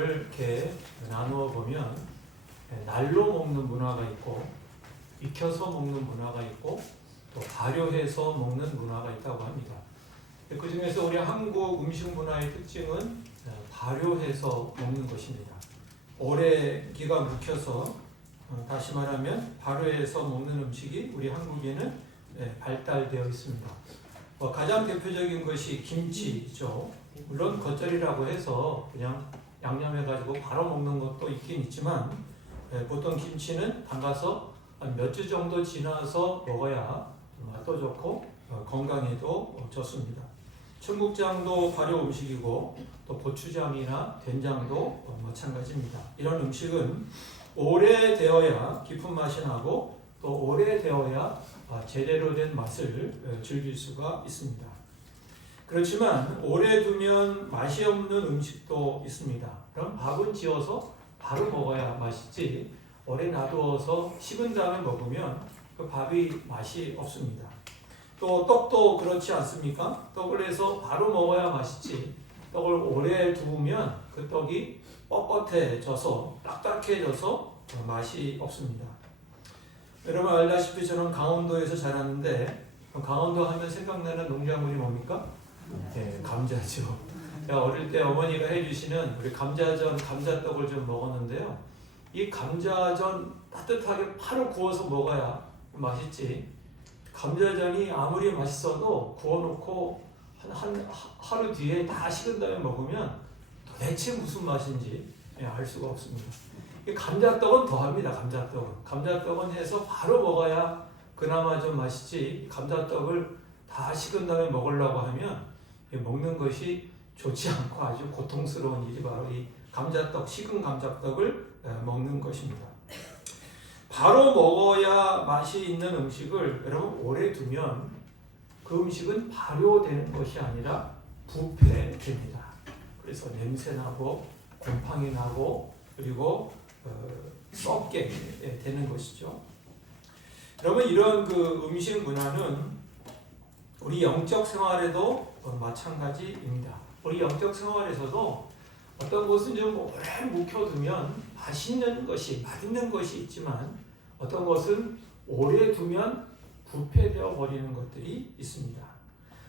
문화를 이렇게 나누어 보면 날로 먹는 문화가 있고 익혀서 먹는 문화가 있고 또 발효해서 먹는 문화가 있다고 합니다. 그 중에서 우리 한국 음식 문화의 특징은 발효해서 먹는 것입니다. 오래 기가 묵혀서 다시 말하면 발효해서 먹는 음식이 우리 한국에는 발달되어 있습니다. 가장 대표적인 것이 김치죠. 물론 겉절이라고 해서 그냥 양념해가지고 바로 먹는 것도 있긴 있지만 보통 김치는 담가서 한 몇 주 정도 지나서 먹어야 맛도 좋고 건강에도 좋습니다. 청국장도 발효 음식이고 또 고추장이나 된장도 마찬가지입니다. 이런 음식은 오래되어야 깊은 맛이 나고 또 오래되어야 제대로 된 맛을 즐길 수가 있습니다. 그렇지만 오래 두면 맛이 없는 음식도 있습니다. 그럼 밥은 지어서 바로 먹어야 맛있지 오래 놔두어서 식은 다음에 먹으면 그 밥이 맛이 없습니다. 또 떡도 그렇지 않습니까? 떡을 해서 바로 먹어야 맛있지 떡을 오래 두면 그 떡이 뻣뻣해져서 딱딱해져서 맛이 없습니다. 여러분 알다시피 저는 강원도에서 자랐는데 강원도 하면 생각나는 농작물이 뭡니까? 네, 감자죠. 제가 어릴 때 어머니가 해주시는 우리 감자전, 감자떡을 좀 먹었는데요. 이 감자전 따뜻하게 바로 구워서 먹어야 맛있지. 감자전이 아무리 맛있어도 구워놓고 한 하루 뒤에 다 식은 다음에 먹으면 도대체 무슨 맛인지 알 수가 없습니다. 감자떡은 더합니다. 감자떡은 해서 바로 먹어야 그나마 좀 맛있지. 감자떡을 다 식은 다음에 먹으려고 하면 먹는 것이 좋지 않고 아주 고통스러운 일이 바로 이 감자떡, 식은 감자떡을 먹는 것입니다. 바로 먹어야 맛이 있는 음식을 여러분 오래 두면 그 음식은 발효되는 것이 아니라 부패됩니다. 그래서 냄새나고 곰팡이 나고 그리고 썩게 되는 것이죠. 여러분 이런 그 음식 문화는 우리 영적 생활에도 마찬가지입니다. 우리 영적 생활에서도 어떤 것은 좀 오래 묵혀두면 맛있는 것이 있지만 어떤 것은 오래 두면 부패되어 버리는 것들이 있습니다.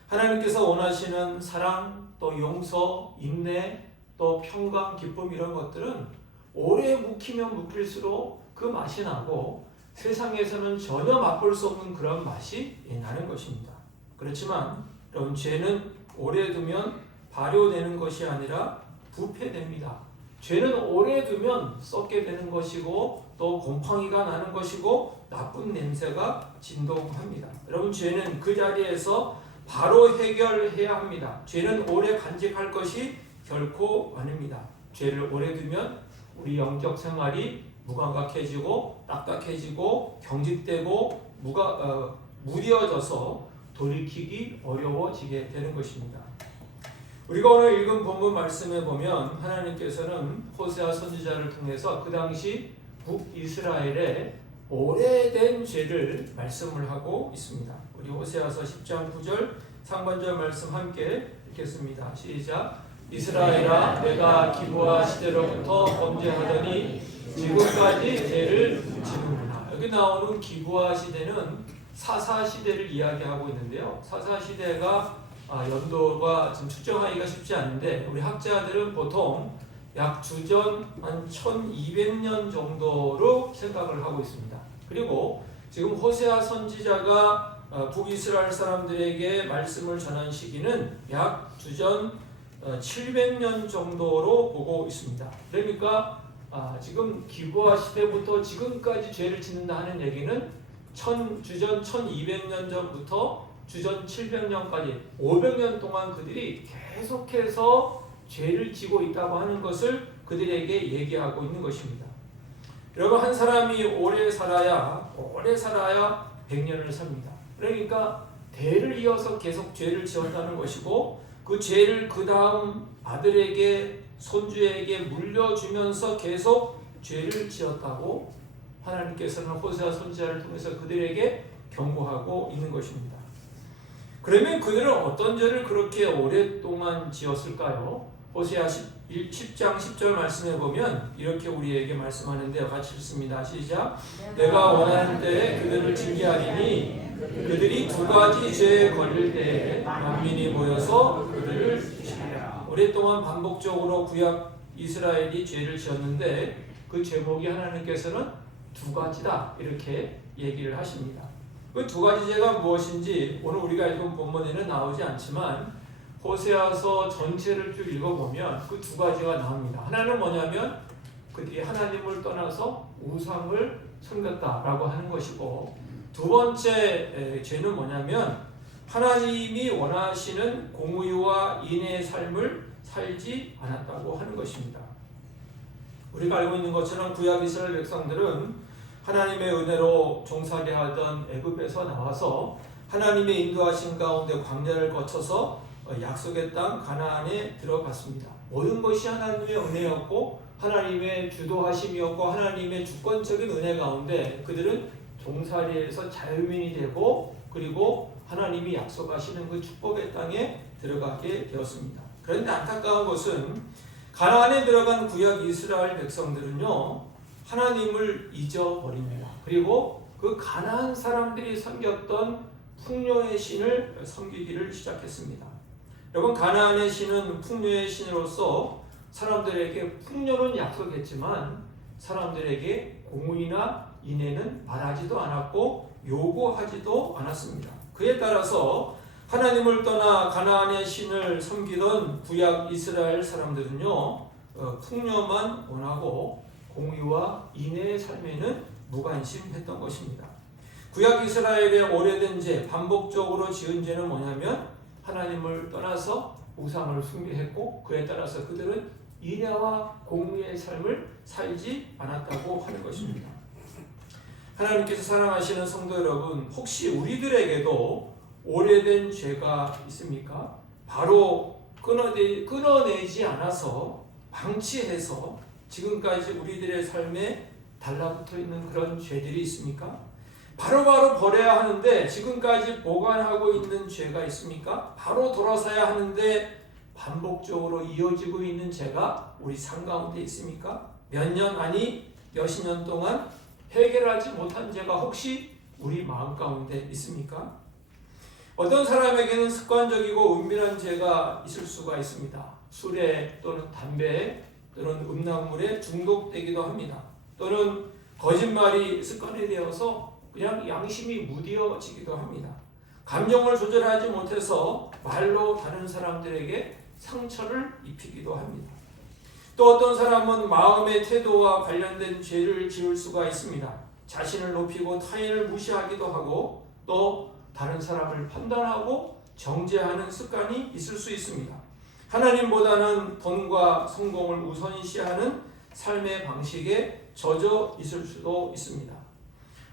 하나님께서 원하시는 사랑, 또 용서, 인내, 또 평강, 기쁨 이런 것들은 오래 묵히면 묵힐수록 그 맛이 나고 세상에서는 전혀 맛볼 수 없는 그런 맛이 나는 것입니다. 그렇지만 여러분 죄는 오래 두면 발효되는 것이 아니라 부패됩니다. 죄는 오래 두면 썩게 되는 것이고 또 곰팡이가 나는 것이고 나쁜 냄새가 진동합니다. 여러분 죄는 그 자리에서 바로 해결해야 합니다. 죄는 오래 간직할 것이 결코 아닙니다. 죄를 오래 두면 우리 영적 생활이 무감각해지고 딱딱해지고 경직되고 무뎌져서 돌이키기 어려워지게 되는 것입니다. 우리가 오늘 읽은 본문 말씀에 보면 하나님께서는 호세아 선지자를 통해서 그 당시 북이스라엘의 오래된 죄를 말씀을 하고 있습니다. 우리 호세아서 10장 9절 상반절 말씀 함께 읽겠습니다. 시작. 이스라엘아 내가 기브아 시대로부터 범죄하더니 지금까지 죄를 지는구나. 여기 나오는 기브아 시대는 사사 시대를 이야기하고 있는데요. 사사 시대가 연도가 지금 측정하기가 쉽지 않은데 우리 학자들은 보통 약 주전 한 1200년 정도로 생각을 하고 있습니다. 그리고 지금 호세아 선지자가 북이스라엘 사람들에게 말씀을 전한 시기는 약 주전 700년 정도로 보고 있습니다. 그러니까 지금 기브아 시대부터 지금까지 죄를 짓는다 하는 얘기는 주전 1200년 전부터 주전 700년까지 500년 동안 그들이 계속해서 죄를 지고 있다고 하는 것을 그들에게 얘기하고 있는 것입니다. 여러분 한 사람이 오래 살아야 100년을 삽니다. 그러니까 대를 이어서 계속 죄를 지었다는 것이고 그 죄를 그 다음 아들에게 손주에게 물려주면서 계속 죄를 지었다고 하나님께서는 호세아 선지자를 통해서 그들에게 경고하고 있는 것입니다. 그러면 그들은 어떤 죄를 그렇게 오랫동안 지었을까요? 호세아 10장 10절 말씀해 보면 이렇게 우리에게 말씀하는데요. 같이 읽습니다. 시작. 내가 원하는 때에 그들을 징계하리니 그들이 두 가지 죄에 걸릴 때에 만민이 모여서 그들을 치리라. 오랫동안 반복적으로 구약 이스라엘이 죄를 지었는데 그 제목이 하나님께서는 두 가지다 이렇게 얘기를 하십니다. 그 두 가지 죄가 무엇인지 오늘 우리가 읽은 본문에는 나오지 않지만 호세아서 전체를 쭉 읽어보면 그 두 가지가 나옵니다. 하나는 뭐냐면 그들이 하나님을 떠나서 우상을 섬겼다라고 하는 것이고, 두 번째 죄는 뭐냐면 하나님이 원하시는 공의와 인애의 삶을 살지 않았다고 하는 것입니다. 우리가 알고 있는 것처럼 구약 이스라엘 백성들은 하나님의 은혜로 종살이 하던 애굽에서 나와서 하나님의 인도하신 가운데 광야를 거쳐서 약속의 땅 가나안에 들어갔습니다. 모든 것이 하나님의 은혜였고 하나님의 주도하심이었고 하나님의 주권적인 은혜 가운데 그들은 종살이에서 자유민이 되고 그리고 하나님이 약속하시는 그 축복의 땅에 들어가게 되었습니다. 그런데 안타까운 것은 가나안에 들어간 구약 이스라엘 백성들은요 하나님을 잊어버립니다. 그리고 그 가나안 사람들이 섬겼던 풍요의 신을 섬기기를 시작했습니다. 여러분, 가나안의 신은 풍요의 신으로서 사람들에게 풍요는 약속했지만 사람들에게 공의나 인애는 말하지도 않았고 요구하지도 않았습니다. 그에 따라서 하나님을 떠나 가나안의 신을 섬기던 구약 이스라엘 사람들은요 풍요만 원하고 공의와 인애의 삶에는 무관심했던 것입니다. 구약 이스라엘의 오래된 죄, 반복적으로 지은 죄는 뭐냐면 하나님을 떠나서 우상을 숭배했고 그에 따라서 그들은 인애와 공의의 삶을 살지 않았다고 하는 것입니다. 하나님께서 사랑하시는 성도 여러분, 혹시 우리들에게도 오래된 죄가 있습니까? 바로 끊어내지 않아서 방치해서 지금까지 우리들의 삶에 달라붙어 있는 그런 죄들이 있습니까? 바로바로 버려야 하는데 지금까지 보관하고 있는 죄가 있습니까? 바로 돌아서야 하는데 반복적으로 이어지고 있는 죄가 우리 삶 가운데 있습니까? 몇 년 아니 몇십 년 동안 해결하지 못한 죄가 혹시 우리 마음 가운데 있습니까? 어떤 사람에게는 습관적이고 은밀한 죄가 있을 수가 있습니다. 술에 또는 담배에 또는 음란물에 중독되기도 합니다. 또는 거짓말이 습관이 되어서 그냥 양심이 무뎌지기도 합니다. 감정을 조절하지 못해서 말로 다른 사람들에게 상처를 입히기도 합니다. 또 어떤 사람은 마음의 태도와 관련된 죄를 지을 수가 있습니다. 자신을 높이고 타인을 무시하기도 하고 또 다른 사람을 판단하고 정죄하는 습관이 있을 수 있습니다. 하나님보다는 돈과 성공을 우선시하는 삶의 방식에 젖어 있을 수도 있습니다.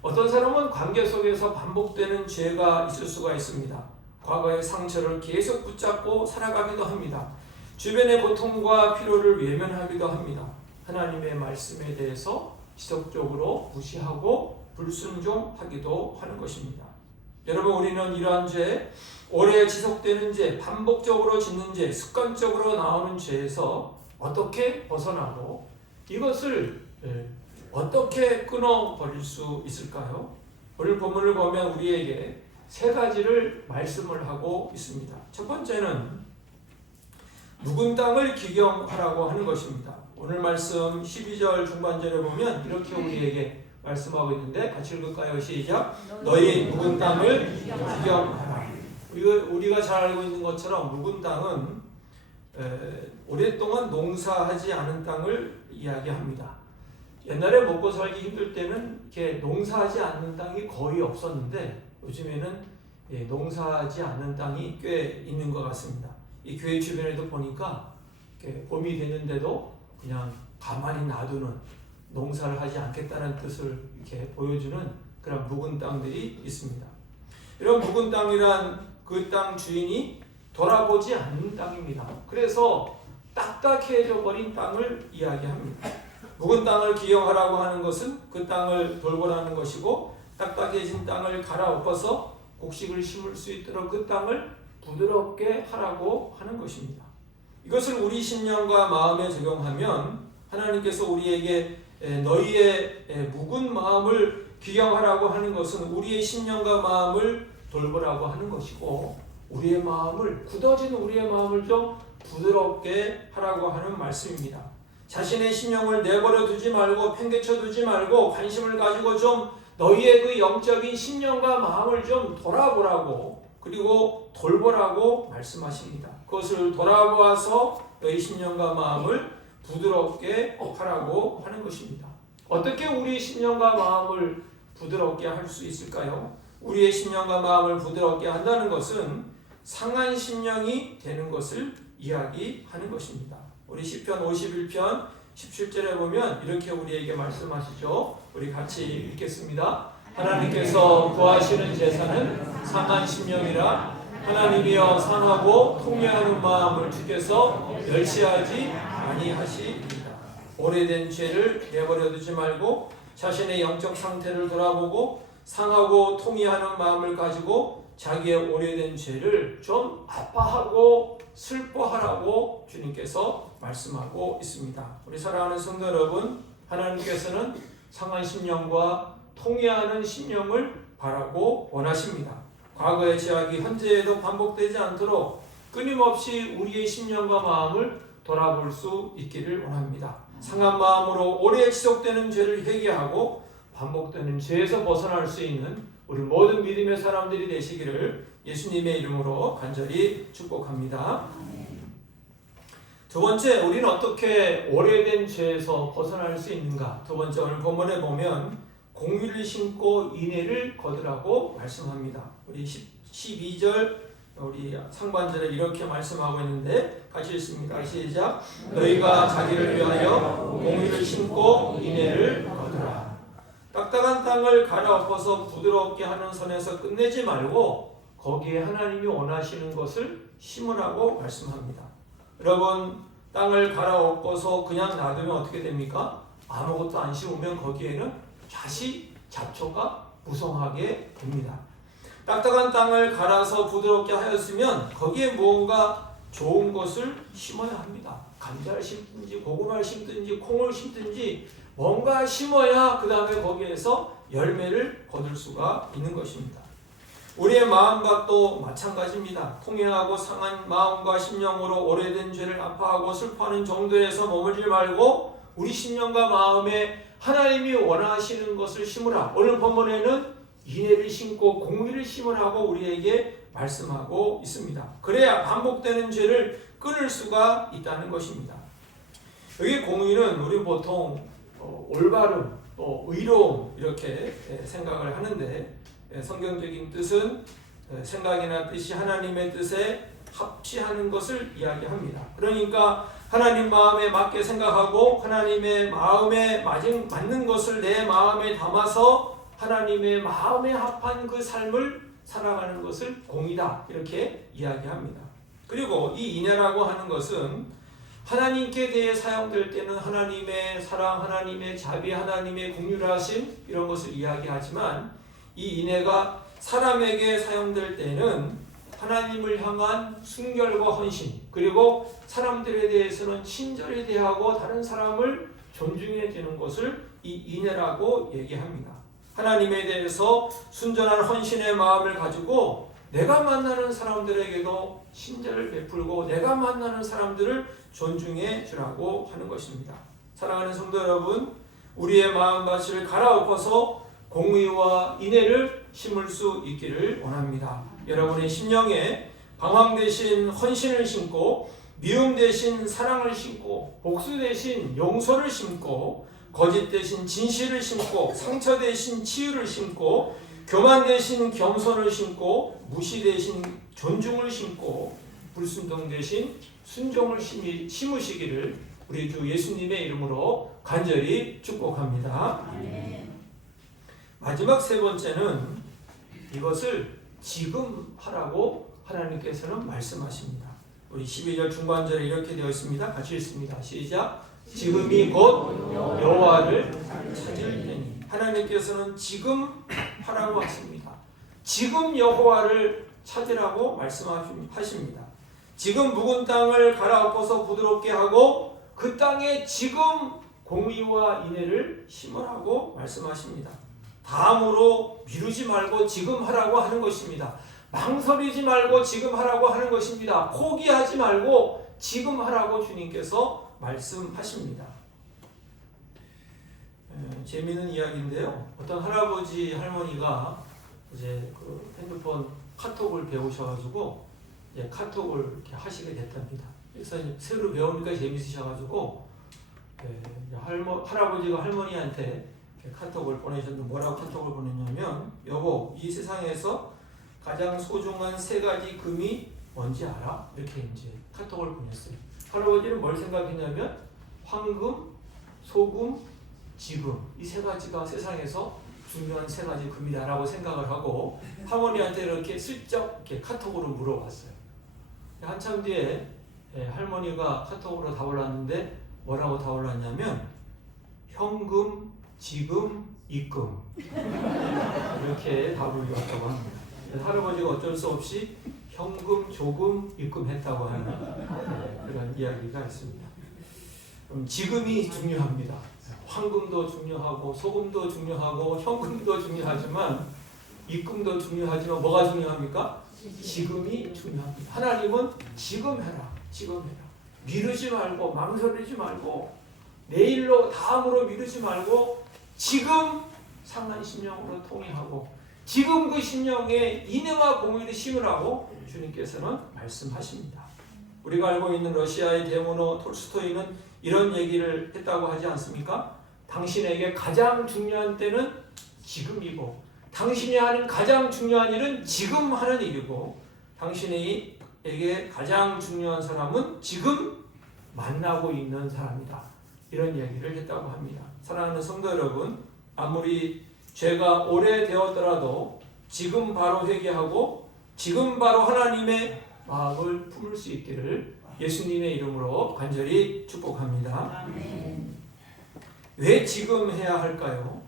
어떤 사람은 관계 속에서 반복되는 죄가 있을 수가 있습니다. 과거의 상처를 계속 붙잡고 살아가기도 합니다. 주변의 고통과 피로를 외면하기도 합니다. 하나님의 말씀에 대해서 지속적으로 무시하고 불순종하기도 하는 것입니다. 여러분, 우리는 이러한 죄, 오래 지속되는 죄, 반복적으로 짓는 죄, 습관적으로 나오는 죄에서 어떻게 벗어나고 이것을 어떻게 끊어버릴 수 있을까요? 오늘 본문을 보면 우리에게 세 가지를 말씀을 하고 있습니다. 첫 번째는 묵은 땅을 기경하라고 하는 것입니다. 오늘 말씀 12절 중반절에 보면 이렇게 우리에게 말씀하고 있는데 같이 읽을까요? 시작! 너희 묵은 땅을 기경하라. 우리가 잘 알고 있는 것처럼 묵은 땅은 오랫동안 농사하지 않은 땅을 이야기합니다. 옛날에 먹고 살기 힘들 때는 이렇게 농사하지 않는 땅이 거의 없었는데 요즘에는 농사하지 않는 땅이 꽤 있는 것 같습니다. 이 교회 주변에도 보니까 봄이 됐는데도 그냥 가만히 놔두는, 농사를 하지 않겠다는 뜻을 이렇게 보여주는 그런 묵은 땅들이 있습니다. 이런 묵은 땅이란 그 땅 주인이 돌아보지 않는 땅입니다. 그래서 딱딱해져 버린 땅을 이야기합니다. 묵은 땅을 기경하라고 하는 것은 그 땅을 돌보라는 것이고, 딱딱해진 땅을 갈아엎어서 곡식을 심을 수 있도록 그 땅을 부드럽게 하라고 하는 것입니다. 이것을 우리 심령과 마음에 적용하면 하나님께서 우리에게 너희의 묵은 마음을 귀경하라고 하는 것은 우리의 심령과 마음을 돌보라고 하는 것이고, 우리의 마음을, 굳어진 우리의 마음을 좀 부드럽게 하라고 하는 말씀입니다. 자신의 심령을 내버려 두지 말고 팽개쳐 두지 말고 관심을 가지고 좀 너희의 그 영적인 심령과 마음을 좀 돌아보라고, 그리고 돌보라고 말씀하십니다. 그것을 돌아보아서 너희 심령과 마음을 부드럽게 하라고 하는 것입니다. 어떻게 우리 심령과 마음을 부드럽게 할 수 있을까요? 우리의 심령과 마음을 부드럽게 한다는 것은 상한 심령이 되는 것을 이야기하는 것입니다. 우리 시편 51편 17절에 보면 이렇게 우리에게 말씀하시죠. 우리 같이 읽겠습니다. 하나님께서 구하시는 제사는 상한 심령이라, 하나님이여 상하고 통회하는 마음을 주께서 멸시하지 아니하시리이다. 오래된 죄를 내버려 두지 말고 자신의 영적 상태를 돌아보고 상하고 통회하는 마음을 가지고 자기의 오래된 죄를 좀 아파하고 슬퍼하라고 주님께서 말씀하고 있습니다. 우리 사랑하는 성도 여러분, 하나님께서는 상한 심령과 통회하는 심령을 바라고 원하십니다. 과거의 죄악이 현재에도 반복되지 않도록 끊임없이 우리의 심령과 마음을 돌아볼 수 있기를 원합니다. 상한 마음으로 오래 지속되는 죄를 회개하고 반복되는 죄에서 벗어날 수 있는 우리 모든 믿음의 사람들이 되시기를 예수님의 이름으로 간절히 축복합니다. 두 번째, 우리는 어떻게 오래된 죄에서 벗어날 수 있는가? 두 번째, 오늘 본문에 보면 공의를 심고 인애를 거두라고 말씀합니다. 우리 12절 우리 상반절에 이렇게 말씀하고 있는데 같이 읽습니다. 시작. 너희가 자기를 위하여 공의를 심고 인애를 거두라. 딱딱한 땅을 갈아엎어서 부드럽게 하는 선에서 끝내지 말고 거기에 하나님이 원하시는 것을 심으라고 말씀합니다. 여러분, 땅을 갈아엎어서 그냥 놔두면 어떻게 됩니까? 아무것도 안 심으면 거기에는 자시, 잡초가 무성하게 됩니다. 딱딱한 땅을 갈아서 부드럽게 하였으면 거기에 무언가 좋은 것을 심어야 합니다. 감자를 심든지 고구마를 심든지 콩을 심든지 뭔가 심어야 그 다음에 거기에서 열매를 거둘 수가 있는 것입니다. 우리의 마음과 또 마찬가지입니다. 통회하고 상한 마음과 심령으로 오래된 죄를 아파하고 슬퍼하는 정도에서 머물지 말고 우리 심령과 마음에 하나님이 원하시는 것을 심으라. 오늘 본문에는 인애를 심고 공의를 심으라고 우리에게 말씀하고 있습니다. 그래야 반복되는 죄를 끊을 수가 있다는 것입니다. 여기 공의는 우리 보통 올바름, 또 의로움 이렇게 생각을 하는데, 성경적인 뜻은 생각이나 뜻이 하나님의 뜻에 합치하는 것을 이야기합니다. 그러니까 하나님 마음에 맞게 생각하고 하나님의 마음에 맞는 것을 내 마음에 담아서 하나님의 마음에 합한 그 삶을 살아가는 것을 공의다, 이렇게 이야기합니다. 그리고 이 인애라고 하는 것은 하나님께 대해 사용될 때는 하나님의 사랑, 하나님의 자비, 하나님의 긍휼하심 이런 것을 이야기하지만, 이 인애가 사람에게 사용될 때는 하나님을 향한 순결과 헌신, 그리고 사람들에 대해서는 친절히 대하고 다른 사람을 존중해 주는 것을 이 인애라고 얘기합니다. 하나님에 대해서 순전한 헌신의 마음을 가지고 내가 만나는 사람들에게도 친절을 베풀고 내가 만나는 사람들을 존중해 주라고 하는 것입니다. 사랑하는 성도 여러분, 우리의 마음밭을 갈아엎어서 공의와 인애를 심을 수 있기를 원합니다. 여러분의 심령에 방황 대신 헌신을 심고, 미움 대신 사랑을 심고, 복수 대신 용서를 심고, 거짓 대신 진실을 심고, 상처 대신 치유를 심고, 교만 대신 겸손을 심고, 무시 대신 존중을 심고, 불순종 대신 순종을 심으시기를 우리 주 예수님의 이름으로 간절히 축복합니다. 마지막 세 번째는 이것을 지금 하라고 하나님께서는 말씀하십니다. 우리 12절 중반절에 이렇게 되어 있습니다. 같이 읽습니다. 시작. 지금이 곧 여호와를 찾을 때니. 하나님께서는 지금 하라고 하십니다. 지금 여호와를 찾으라고 말씀하십니다. 지금 묵은 땅을 갈아엎어서 부드럽게 하고 그 땅에 지금 공의와 인애를 심으라고 말씀하십니다. 다음으로 미루지 말고 지금 하라고 하는 것입니다. 망설이지 말고 지금 하라고 하는 것입니다. 포기하지 말고 지금 하라고 주님께서 말씀하십니다. 재미있는 이야기인데요. 어떤 할아버지 할머니가 이제 그 핸드폰 카톡을 배우셔가지고 이제 카톡을 이렇게 하시게 됐답니다. 그래서 새로 배우니까 재밌으셔가지고 할아버지가 할머니한테 카톡을 보내셨는데 뭐라고 카톡을 보냈냐면, 여보, 이 세상에서 가장 소중한 3가지 금이 뭔지 알아? 이렇게 이제 카톡을 보냈어요. 할아버지는 뭘 생각했냐면 황금, 소금, 지금 이 3가지가 세상에서 중요한 3가지 금이다라고 생각을 하고 할머니한테 이렇게 슬쩍 이렇게 카톡으로 물어봤어요. 한참 뒤에 할머니가 카톡으로 답을 왔는데 뭐라고 답을 왔냐면 현금, 지금, 입금 이렇게 답을 왔다고 합니다. 할아버지가 어쩔 수 없이 현금, 조금, 입금했다고 하는 그런 이야기가 있습니다. 지금이 중요합니다. 황금도 중요하고 소금도 중요하고 현금도 중요하지만 입금도 중요하지만 뭐가 중요합니까? 지금이 중요합니다. 하나님은 지금 해라. 지금 해라. 미루지 말고 망설이지 말고 내일로 다음으로 미루지 말고 지금 상한 심령으로 통회하고 지금 그 심령에 인애와 공의를 심으라고 주님께서는 말씀하십니다. 우리가 알고 있는 러시아의 대문호 톨스토이는 이런 얘기를 했다고 하지 않습니까? 당신에게 가장 중요한 때는 지금이고 당신이 하는 가장 중요한 일은 지금 하는 일이고 당신에게 가장 중요한 사람은 지금 만나고 있는 사람이다. 이런 얘기를 했다고 합니다. 사랑하는 성도 여러분, 아무리 죄가 오래되었더라도 지금 바로 회개하고 지금 바로 하나님의 마음을 품을 수 있기를 예수님의 이름으로 간절히 축복합니다. 아멘. 왜 지금 해야 할까요?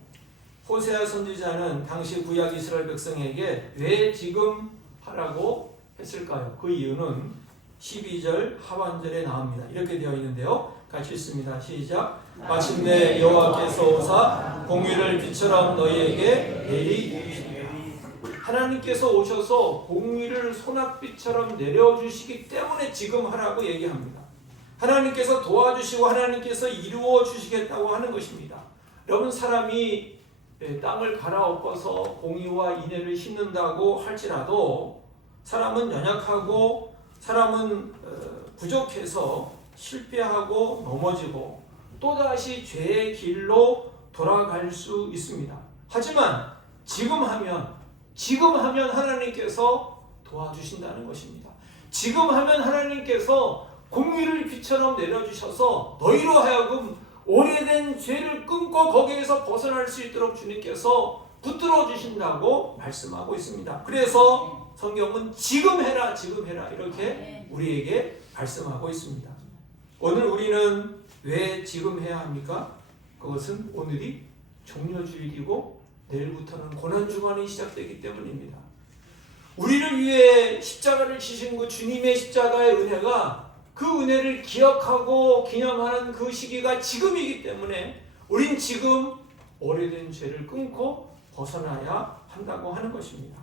호세아 선지자는 당시 구약 이스라엘 백성에게 왜 지금 하라고 했을까요? 그 이유는 12절 하반절에 나옵니다. 이렇게 되어 있는데요. 같이 읽습니다. 시작. 마침내 여호와께서 오사 공의를 빛처럼 너희에게 내리주시리라. 하나님께서 오셔서 공의를 소낙빛처럼 내려주시기 때문에 지금 하라고 얘기합니다. 하나님께서 도와주시고 하나님께서 이루어 주시겠다고 하는 것입니다. 여러분, 사람이 땅을 갈아엎어서 공의와 인애를 심는다고 할지라도 사람은 연약하고 사람은 부족해서 실패하고 넘어지고 또다시 죄의 길로 돌아갈 수 있습니다. 하지만 지금 하면 하나님께서 도와주신다는 것입니다. 지금 하면 하나님께서 공의를 빛처럼 내려주셔서 너희로 하여금 오래된 죄를 끊고 거기에서 벗어날 수 있도록 주님께서 붙들어 주신다고 말씀하고 있습니다. 그래서 성경은 지금 해라 이렇게 우리에게 말씀하고 있습니다. 오늘 우리는 왜 지금 해야 합니까? 그것은 오늘이 종려주일이고 내일부터는 고난주간이 시작되기 때문입니다. 우리를 위해 십자가를 지신 그 주님의 십자가의 은혜가 그 은혜를 기억하고 기념하는 그 시기가 지금이기 때문에 우린 지금 오래된 죄를 끊고 벗어나야 한다고 하는 것입니다.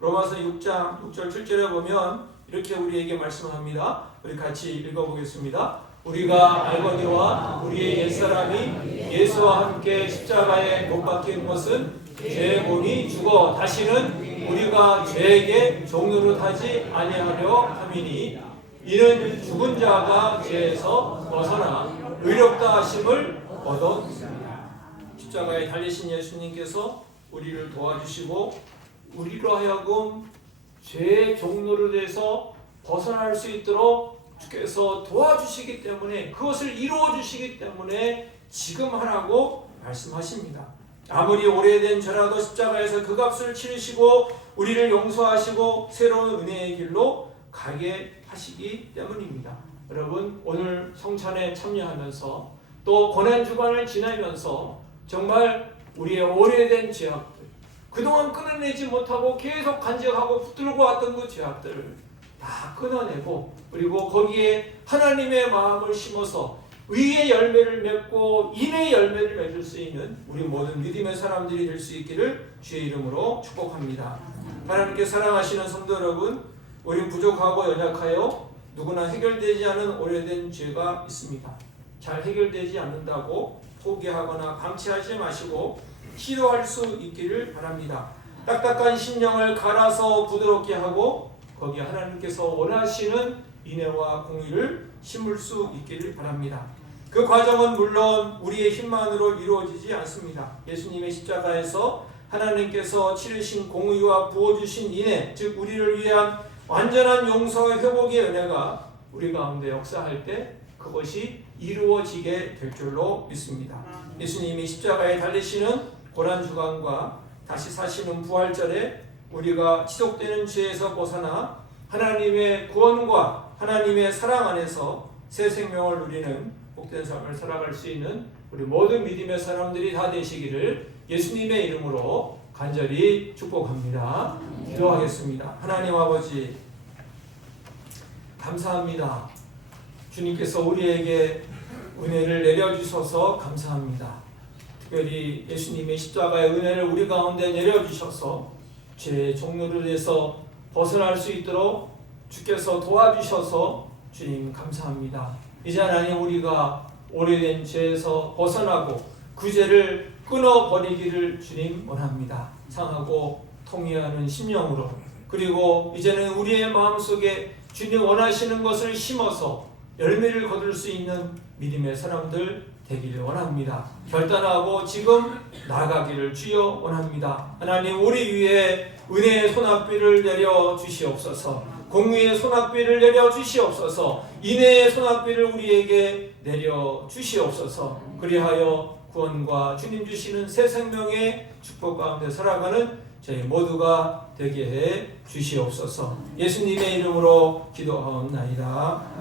로마서 6장 6절 7절에 보면 이렇게 우리에게 말씀합니다. 우리 같이 읽어보겠습니다. 우리가 알거니와 우리의 옛사람이 예수와 함께 십자가에 못 박힌 것은 죄의 몸이 죽어 다시는 우리가 죄에게 종노릇하지 아니하려 함이니 이는 죽은 자가 죄에서 벗어나 의롭다 하심을 얻었습니다. 십자가에 달리신 예수님께서 우리를 도와주시고 우리로 하여금 죄의 종노릇에서 벗어날 수 있도록 주께서 도와주시기 때문에 그것을 이루어 주시기 때문에 지금 하라고 말씀하십니다. 아무리 오래된 죄라도 십자가에서 그 값을 치르시고 우리를 용서하시고 새로운 은혜의 길로 가게 하시기 때문입니다. 여러분, 오늘 성찬에 참여하면서 또 고난주간을 지나면서 정말 우리의 오래된 죄악들, 그동안 끊어내지 못하고 계속 간직하고 붙들고 왔던 그 죄악들을 다 끊어내고 그리고 거기에 하나님의 마음을 심어서 의의 열매를 맺고 인의 열매를 맺을 수 있는 우리 모든 믿음의 사람들이 될 수 있기를 주의 이름으로 축복합니다. 하나님께 사랑하시는 성도 여러분, 우리 부족하고 연약하여 누구나 해결되지 않은 오래된 죄가 있습니다. 잘 해결되지 않는다고 포기하거나 방치하지 마시고 시도할 수 있기를 바랍니다. 딱딱한 심령을 갈아서 부드럽게 하고 거기에 하나님께서 원하시는 인애와 공의를 심을 수 있기를 바랍니다. 그 과정은 물론 우리의 힘만으로 이루어지지 않습니다. 예수님의 십자가에서 하나님께서 치르신 공의와 부어주신 인애, 즉 우리를 위한 완전한 용서와 회복의 은혜가 우리 가운데 역사할 때 그것이 이루어지게 될 줄로 믿습니다. 예수님이 십자가에 달리시는 고난주간과 다시 사시는 부활절에 우리가 지속되는 죄에서 벗어나 하나님의 구원과 하나님의 사랑 안에서 새 생명을 누리는 복된 삶을 살아갈 수 있는 우리 모든 믿음의 사람들이 다 되시기를 예수님의 이름으로 간절히 축복합니다. 기도하겠습니다. 하나님 아버지, 감사합니다. 주님께서 우리에게 은혜를 내려주셔서 감사합니다. 특별히 예수님의 십자가의 은혜를 우리 가운데 내려주셔서 죄의 종로에서 벗어날 수 있도록 주께서 도와주셔서 주님 감사합니다. 이제 하나님 우리가 오래된 죄에서 벗어나고 그 죄를 끊어버리기를 주님 원합니다. 상하고 통회하는 심령으로, 그리고 이제는 우리의 마음속에 주님 원하시는 것을 심어서 열매를 거둘 수 있는 믿음의 사람들 되기를 원합니다. 결단하고 지금 나아가기를 주여 원합니다. 하나님 우리 위에 은혜의 손아귀를 내려 주시옵소서. 공의의 손아귀를 내려 주시옵소서. 인애의 손아귀를 우리에게 내려 주시옵소서. 그리하여 구원과 주님 주시는 새 생명의 축복 가운데 살아가는 저희 모두가 되게 해 주시옵소서. 예수님의 이름으로 기도하옵나이다.